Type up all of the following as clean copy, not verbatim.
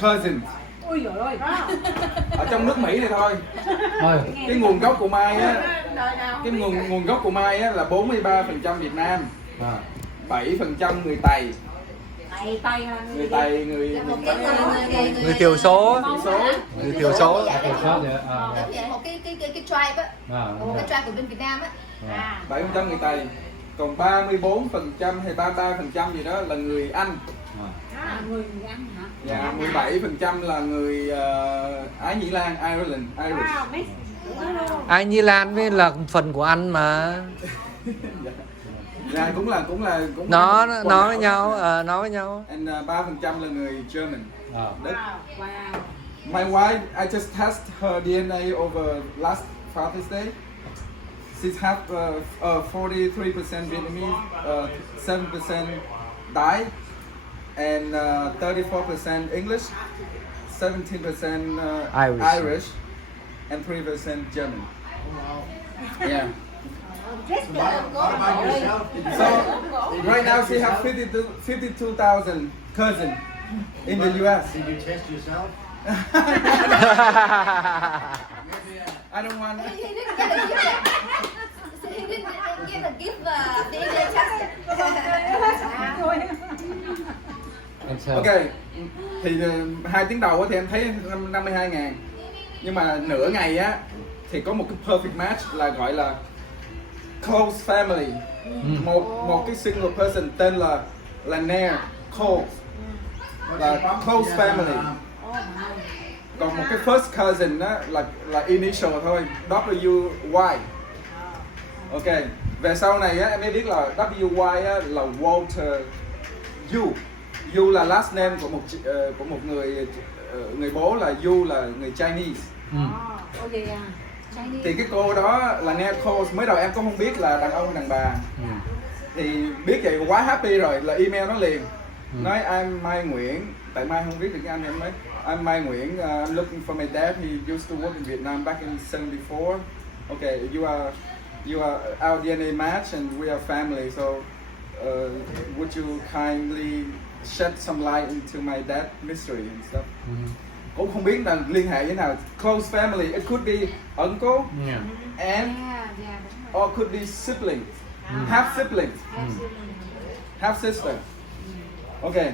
cousin. Ui dồi ôi. Ở trong nước Mỹ này thôi. Cái nguồn gốc của Mai á, cái nguồn gốc của Mai á là 43% Việt Nam, 7% người Tây. Người Tây, người thiểu số. Người thiểu số. Giống như một cái tribe á, cái tribe của bên Việt Nam á. 7% người Tây, còn 34% hay 33% gì đó là người Anh. Người ăn hả? Dạ, 17% là người Ái Nhĩ Lan, Ireland, Irish. Ai Nhi Lan mới là phần của anh mà. Dạ, cũng là Nó với nhau, nó với nhau. And 3% là người German. Đức. Wow. My wife, I just test her DNA over last Father's Day. She have 43% Vietnamese, 7% Thai, and 34% English, 17% Irish, and 3% German. Yeah. So right now she have 52,000 cousins in the US. Did you test yourself? I don't want. He didn't get a gift yet. He didn't get a gift the DNA test yet. Ok, thì 2 tiếng đầu thì em thấy 52.000. Nhưng mà nửa ngày á thì có một cái perfect match là gọi là close family. Một cái single person tên là Lanier Cole là close family. Còn một cái first cousin á là initial thôi, WY. Ok, về sau này á em mới biết là WY á là Walter Yu. Yu là last name của một người bố là Yu là người Chinese. Thì cái cô đó là nghe cô mới đầu em cũng không biết là đàn ông hay đàn bà. Thì biết vậy quá happy rồi là email nó liền. Nói I'm Mai Nguyễn, tại Mai không biết được cái anh em nói I'm Mai Nguyễn, I'm looking for my dad, he used to work in Vietnam back in 74. Okay, you are our DNA match and we are family, so would you kindly shed some light into my dad mystery and stuff. Cũng không biết là liên hệ như nào. Close family, it could be uncle, aunt, or could be sibling, half sibling, half sister. Okay.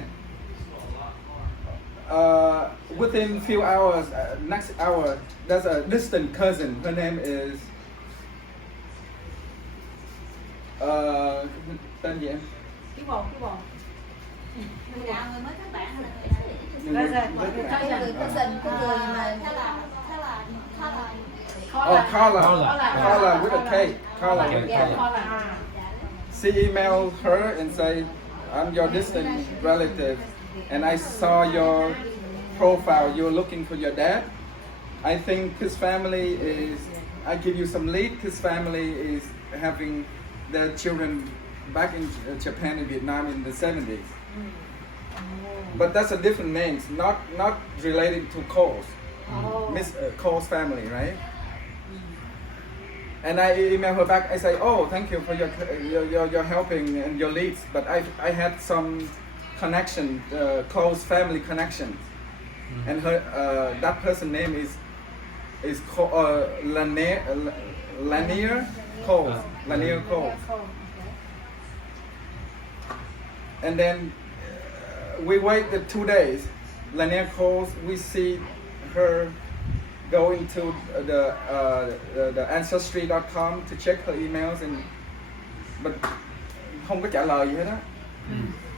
Within few hours, next hour, there's a distant cousin. Her name is tên gì em? Cái bò. Người mới các bạn. Người cousin, cái người mà Carla with a K. Carla with a K. She emailed her and say, I'm your distant relative, and I saw your profile. You're looking for your dad. I think his family is. I give you some lead. His family is having their children back in Japan and Vietnam in the 70s. But that's a different name, not related to Cole's. Miss Cole's family, right? And I email her back. I say, oh, thank you for your helping and your leads. But I had some connection, close family connection, and her that person name is Lanier Cole. Lanier Cole. And then we waited 2 days. Lanier calls. We see her go into the ancestry.com to check her emails, but không có trả lời gì hết á.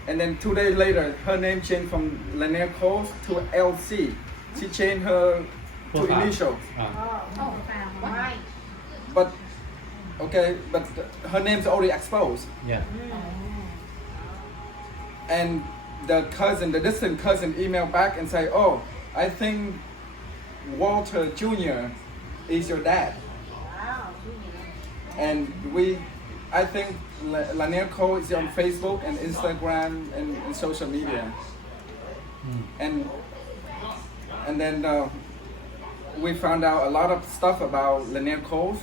And then 2 days later, her name changed from Lanier Coles to LC. She changed her to initials. But her name's already exposed. Yeah. And the distant cousin emailed back and say, oh, I think Walter Jr. is your dad. And I think Lanier Cole is on Facebook and Instagram and social media. And then we found out a lot of stuff about Lanier Cole.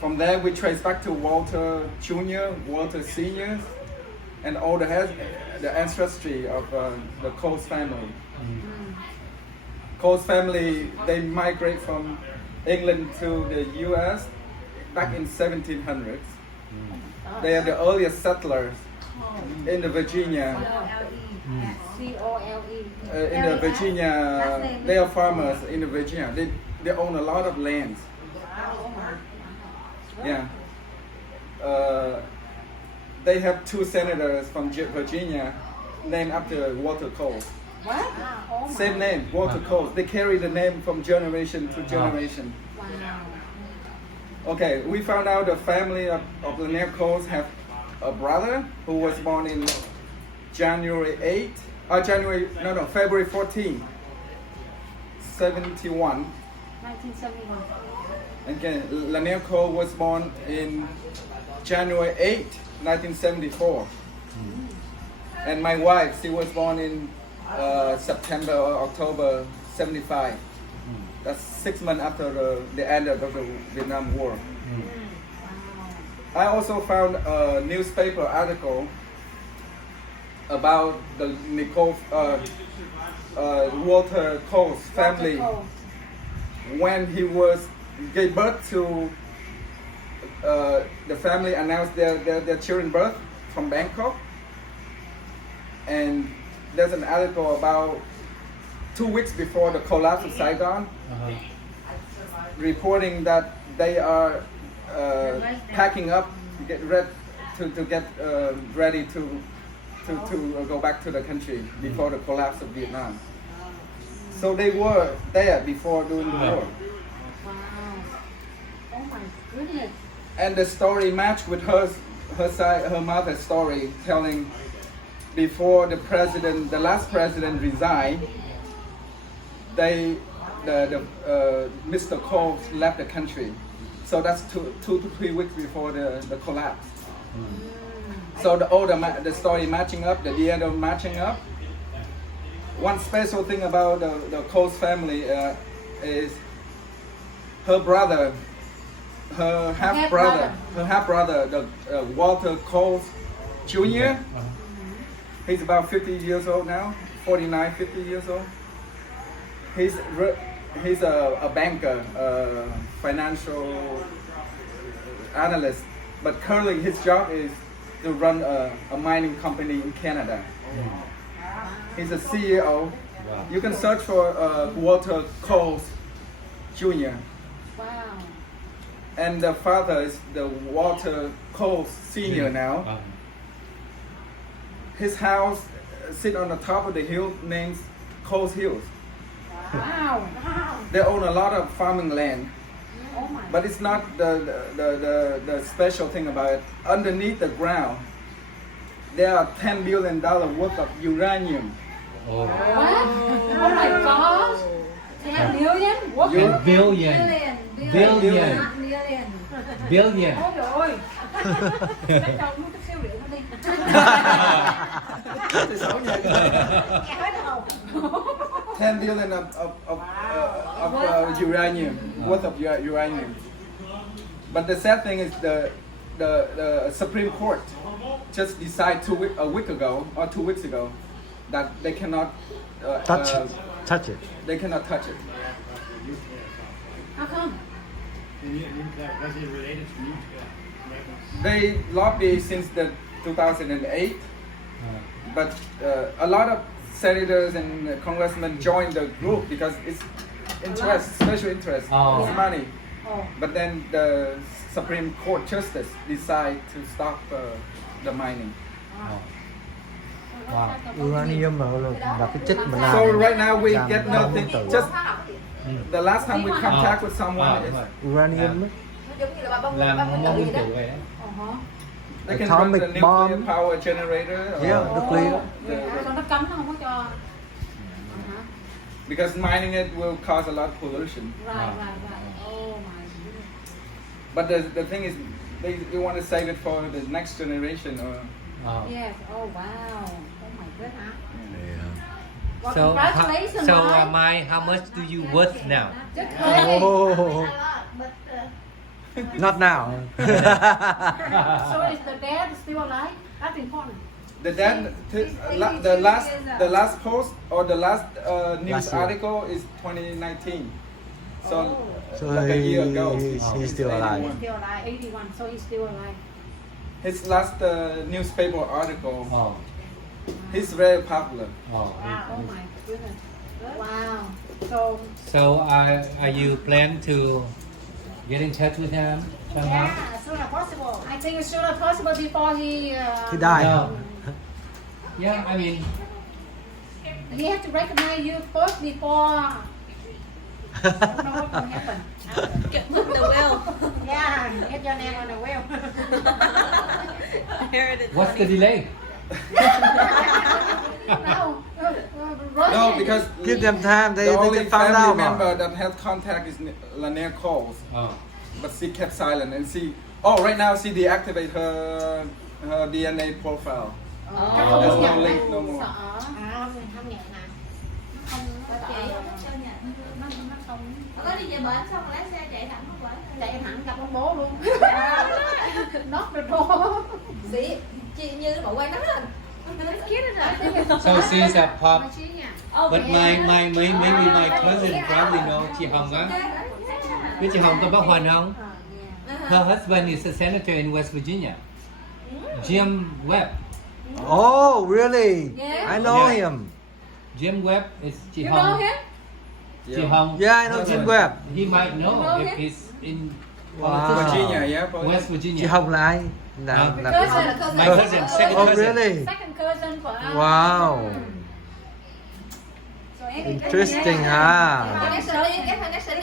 From there we trace back to Walter Jr., Walter Sr., and all the ancestry of the Quoc family. Quoc family, they migrate from England to the U.S. back in 1700s. They are the earliest settlers in the Virginia. COLE. In the Virginia, they are farmers in the Virginia. They own a lot of lands. Yeah. They have 2 senators from Virginia named after Walter Cole. What? Oh my. Same name, Walter Cole. They carry the name from generation to generation. Wow. Okay, we found out the family of Lanier Coles have a brother who was born in February 14, 71. 1971. Okay, Lanier Cole was born in January 8, 1974. And my wife, she was born in September or October 75. That's 6 months after the end of the Vietnam War. I also found a newspaper article about the Walter Cole's family when he gave birth to the family announced their children's birth from Bangkok, and there's an article about 2 weeks before the collapse of Saigon, reporting that they are packing up, get ready to go back to the country before the collapse of Vietnam. So they were there before during the war. Wow. Oh my goodness. And the story matched with her mother's story, telling before the last president resigned, Mr. Cole left the country. So that's 2 to 3 weeks before the collapse. So the story matching up, the DNA matching up. One special thing about the Coles family is her brother, her half brother, the Walter Coles Jr. He's about 50 years old now, 49, 50 years old. He's a banker, financial analyst, but currently his job is to run a mining company in Canada. He's a CEO. You can search for Walter Coles Jr. Wow. And the father is the Walter Coles Sr. now. His house sits on the top of the hill named Coles Hills. Wow. They own a lot of farming land, Oh my. but it's not the special thing about it. Underneath the ground, there are $10 billion worth of uranium. Oh. What? Oh my gosh. 10 million? What? Billion. Billion. Not million. Billion. Ôi trời ơi. Chắc đâu muốn cái siêu rượu nó đi. Hết hồn. 10 billion of uranium, worth of uranium. But the sad thing is the Supreme Court just decided a week ago or 2 weeks ago that they cannot Touch it. They cannot touch it. How come? Was it related to nuclear? They lobby since 2008, but a lot of senators and congressmen joined the group because it's interest, special interest, Oh. it's money. Oh. But then the Supreme Court Justice decided to stop the mining. Wow. Uranium là cái chất mà làm So right now we làm get bom nothing. nguyên tử. Just the last time we contact with someone, is Uranium á. Nó giống như là bom Làm nguyên món tử nguyên vậy đó. tử vậy đó. they can run Atomic the nuclear bomb. power generator. Yeah, nuclear. Sao nó cấm nó không có cho. Because mining it will cause a lot of pollution. Right. Oh my goodness. But the thing is, they want to save it for the next generation. Yes. Oh wow. Oh my goodness. Well, So, congratulations, Mike. Mai, how much do you worth now? Just kidding. Oh, not now. So is the dad still alive? That's important. the last post or the last news Last year. article is 2019. So, So like a year ago. he's still alive. 81. Still alive. 81, so he's still alive. His last newspaper article. Oh. He's very popular. Oh. Wow. Oh my goodness. Wow. So are you plan to get in touch with him somehow? Yeah, as soon as possible. I think as soon as possible before he died. No. Yeah, I mean, he has to recognize you first before. I don't know what will happen. Get the will. Yeah, get your name on the will. what's the delay? No, No, because Give them time. They the only just found family out. member that has contact is Lanier Coles, Oh. but she kept silent and she. Oh, right now she deactivate her DNA profile. There's no link no more. Không nhận nè. Không nó Chị cho nhận nó không có đi về bển xong rồi lái xe chạy thẳng mất bển. chạy thẳng gặp ông bố luôn. Knock the door. Chị như bộ quay nó lên. So she's a pop, Mà chị nha. but maybe my cousin probably know chị Hồng á. Biết chị Hồng có bác Huỳnh không? Her husband is a senator in West Virginia. Jim Webb. Oh, really? Yeah. I know Yeah. him. Jim Webb is chị You know Hồng. him? Chị Hồng. Yeah, I know Jim Webb. He might know You know if him? he's in Wow. Virginia, yeah. West Chị Virginia. Hồng là ai? Hả? Là My cousin, second Oh, cousin. really? Second cousin của Wow. So Interesting ha. Connection đi, cái connection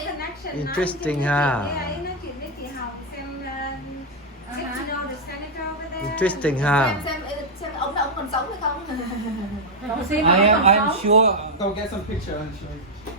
đi. Interesting ha. Nói chuyện với chị Hồng xem get to know the senator over there. Interesting ha. Xem ông còn sống hay không? Don't see I'm sure Go get some picture and show.